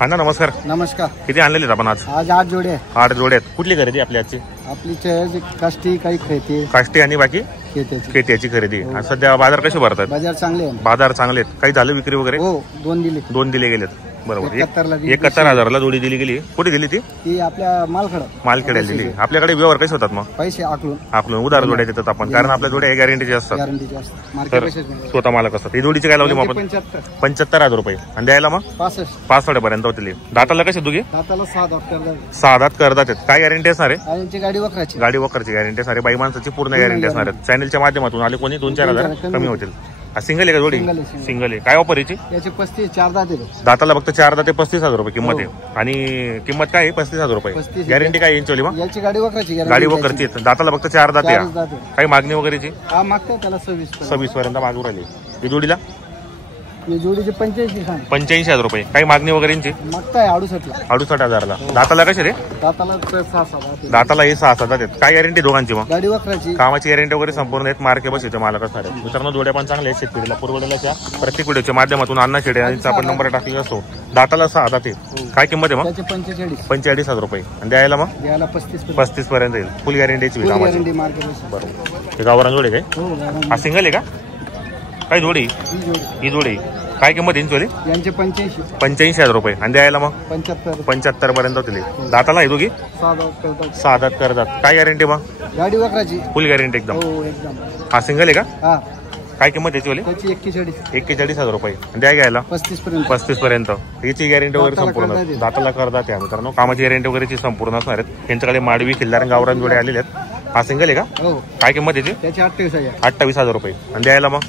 अण्णा नमस्कार. नमस्कार. किती आणलेले आपण आज? आज 8 जोडे. 8 जोडे आहेत. कुठली खरेदी आपली आजची? आपली काष्टी काही खेळते, काष्टी आणि बाकी खेत्याची खरेदी. आज सध्या बाजार कसे भरतात? बाजार चांगले आहे. बाजार चांगले आहेत. काही झालं विक्री वगैरे? हो, 2 दिले. 2 दिले गेलेत. बरोबर. 71,000 ला जोडी दिली गेली. कुठे दिली ती? ती आपल्या मालखेड्याला दिली. आपल्याकडे व्यवहार कसे होतात मग? पैसे आकलून उधार जोड्या देतात आपण, कारण आपल्या जोड्या गॅरंटीचे असतात. तर स्वतः मालक असतात. ही जोडीची काय लावली मग आपण? 75,000 रुपये. आणि द्यायला मग 65 पर्यंत होतील. दाताला कसे दोघे? दाताला 6 दात करतात. काय गॅरंटी असणार आहे? गाडी वखराची गॅरंटी असणार आहे. बाई माणसाची पूर्ण गॅरंटी असणार आहे. चॅनलच्या माध्यमातून आले कोणी 2-4 हजार कमी होतील. सिंगल आहे का जोडी? सिंगल आहे. काय ऑफर याची? 4 दात. दाताला फक्त 4 दाते 35,000 रुपये किंमत आहे. आणि किंमत काय आहे? 35,000 रुपये. गॅरंटी काय यांची? मग गाडी वखराची. गाडी वखरची. दाताला फक्त 4 दाते. काही मागणी वगैरेची? मागताय त्याला 26 पर्यंत मागू राहिली. ही जोडीला? जोडीचे 85,000 रुपये. काही मागणी वगैरेची? मागताय 68,000ला. दाताला कसे रे? दाताला हे 6-7 आहेत. काय गॅरंटी दोघांची मग? गाडी वखराची. कामाची गॅरंटी वगैरे संपूर्ण आहेत. मार्के बसेचे मालक असणार आहेत. मित्रांनो जोड्या पण चांगले आहेत. शेतकरीला पुरवडल्याच्या प्रत्येक व्हिडिओच्या माध्यमातून अण्णा शेडे यांचा आपण नंबर टाकलेला असतो. दाताला 6 दाते. काय किंमत आहे मग? 45,000 रुपये. आणि द्यायला मग 35 पर्यंत येईल. फुल गॅरंटीची बरोबर. गावरान जोडे काय? हा सिंगल आहे का? काय जोडी? ही जोडी. काय किंमत यांची? 85,000 रुपये. आणि द्यायला मग 75 पर्यंत होतील. दाताला आहे दोघी? 6 दात करतात. काय गॅरंटी मग? गाडी वखराची. फुल गॅरंटी एकदम. हा सिंगल आहे का? काय किंमत याची? 41,000 रुपये. द्या घ्यायला 35 पर्यंत. याची गॅरंटी वगैरे संपूर्ण. दाताला करतात त्या मित्रांनो. कामाची गॅरंटी वगैरेची संपूर्ण असणार आहेत. त्यांच्याकडे माडवी खिल्लार गावरान जोडे आलेले आहेत. हा सिंगल आहे का? काय किंमत याची? 28,000 रुपये. आणि द्यायला मग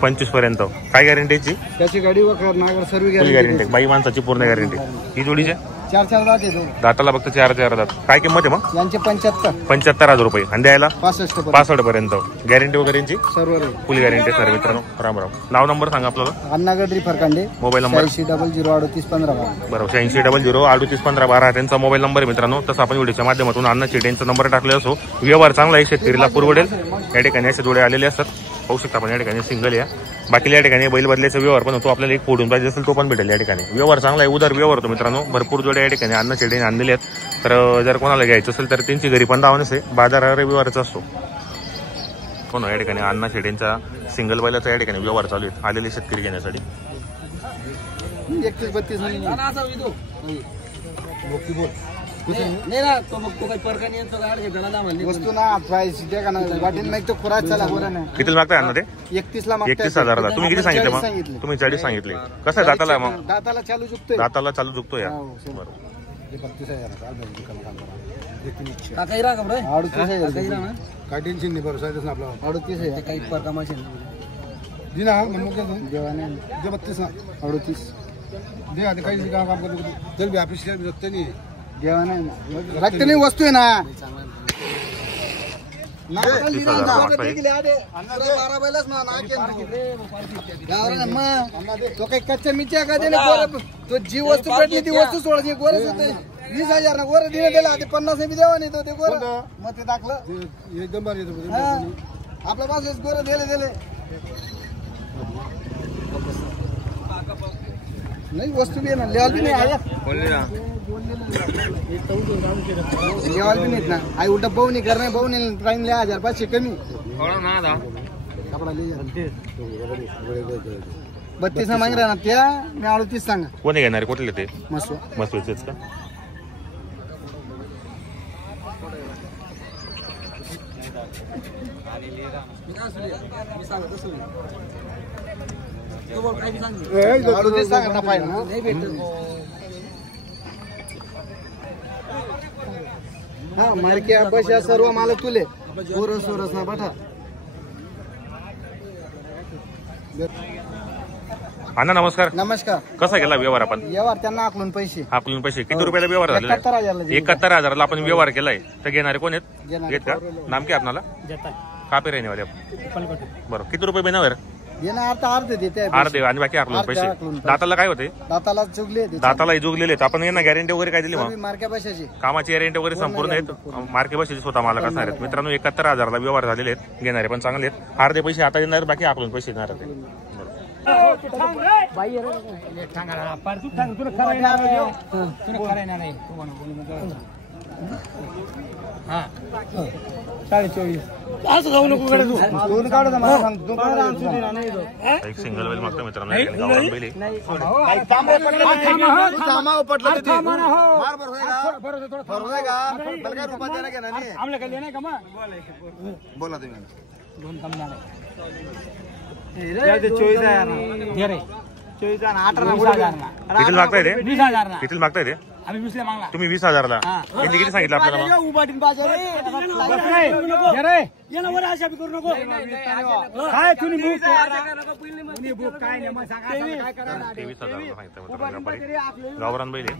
25 पर्यंत. काय गॅरंटीची? त्याची गाडी फुल गॅरंटी. बाई माणसाची पूर्ण गॅरंटी. ही जोडीचे 4 दाताला फक्त 4 दात. काय किंमत आहे मग? यांचे 75,000 रुपये. आणि द्यायला 65 पर्यंत. गॅरंटी वगैरेची सर्व फुल गॅरंटी सर मित्रांनो. राम. नाव नंबर सांगा आपल्याला. अण्णा गडरी फरकांडे. Mobile number 8600381512. बरोबर. 8600381512 त्यांचा मोबाईल नंबर आहे मित्रांनो. तसं आपण व्हिडिओच्या माध्यमातून अण्णा शेडे यांचा नंबर टाकलेला असो. व्यवहार चांगला आहे. शेतकरीला पुरवडेल. या ठिकाणी असे जोडे आलेले असतात. पाहू शकता आपण या ठिकाणी सिंगल या. बाकी या ठिकाणी बैल बदल्याचा व्यवहार पण होतो. आपल्याला एक फोडून पाहिजे असेल तो पण भेटेल. या ठिकाणी व्यवहार चांगला आहे. उधार व्यवहार होतो मित्रांनो. भरपूर जोडे या ठिकाणी अण्णा शेडे आणलेले आहेत. तर जर कोणाला घ्यायचं असेल तर त्यांची घरी पण दावा नसते. बाजार रविवारचा असतो. हो ना. या ठिकाणी अण्णा शेडेंचा सिंगल बैलाचा या ठिकाणी व्यवहार चालू आहेत. आलेले शेतकरी घेण्यासाठी. 31-32 वस्तू ना किती मागताय अण्णा ते? 31,000. तुम्ही किती सांगितले मग? तुम्ही 40 सांगितले. कसं आहे दाताला मग? दाताला चालू चुकतो या. बरोबर. 38 वस्तू आहे ना. तो काही कच्च्या मिरच्या का दे. तो जी वस्तू भेटली ती वस्तू सोडायची. 20,000 ना गोर दिले दिला. 50 बी देवा नाही. तो ते गोर मग ते टाकलं एकदम भारी. आपल्या पास गोर दिले नाही. वस्तू बी आहे ना. लेवाल बी नाही. लेवाल बी नाहीत ना. आई उलटा बहुनी करणे. बहुनी प्राईम 1,500 कमी. 32 मागे ना त्या. मी 38 सांगा. कोणी घेणार? कुठले ते? मस्त का? हा मार्के बस सर्व मालक तुले. सोरस ना बठा. अण्णा नमस्कार. नमस्कार. कसा गेला व्यवहार आपण? व्यवहार त्यांना आकलून पैसे. किती रुपयाला व्यवहार झाला? 71,000ला आपण व्यवहार केलाय. तर घेणारे कोण आहेत? घेत का? नाम काय आपल्याला? कापे रहने वाले. बरोबर. किती रुपये बेनावर? अर्धे देते. अर्धे आणि बाकी आकलून पैसे. दाताला काय होते? दाताला जुगले. दाताला जुगलेले. आपण यांना गॅरंटी वगैरे काय दिली मग? मार्के पैशाची. कामाची गॅरंटी वगैरे संपूर्ण आहेत. मार्के पैशाची स्वतः मालक असणार आहेत मित्रांनो. 71,000ला व्यवहार झालेले आहेत. घेणारे पण चांगले आहेत. अर्धे पैसे आता देणार. बाकी आकलून पैसे देणार आहेत. असं जाऊ नको कडे तू दोन काढ मला सांग एक सिंगल वेल मागतो मित्रांनो गावरान बैल आहे. बोला तुम्ही किती मागताय ते? किती मागताय ते? तुम्ही 20,000ला. यांनी किती सांगितलं आपल्याला मग? 23,000 सांगितलं गावरान बैल आहे.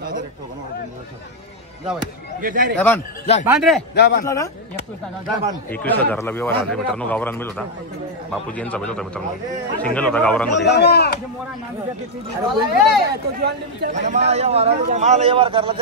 21,000ला व्यवहार आले मित्रांनो. गावरान बैल होता. बापूजी यांचा बैल होता मित्रांनो. सिंगल होता गावरान मध्ये. मला व्यवहार करायला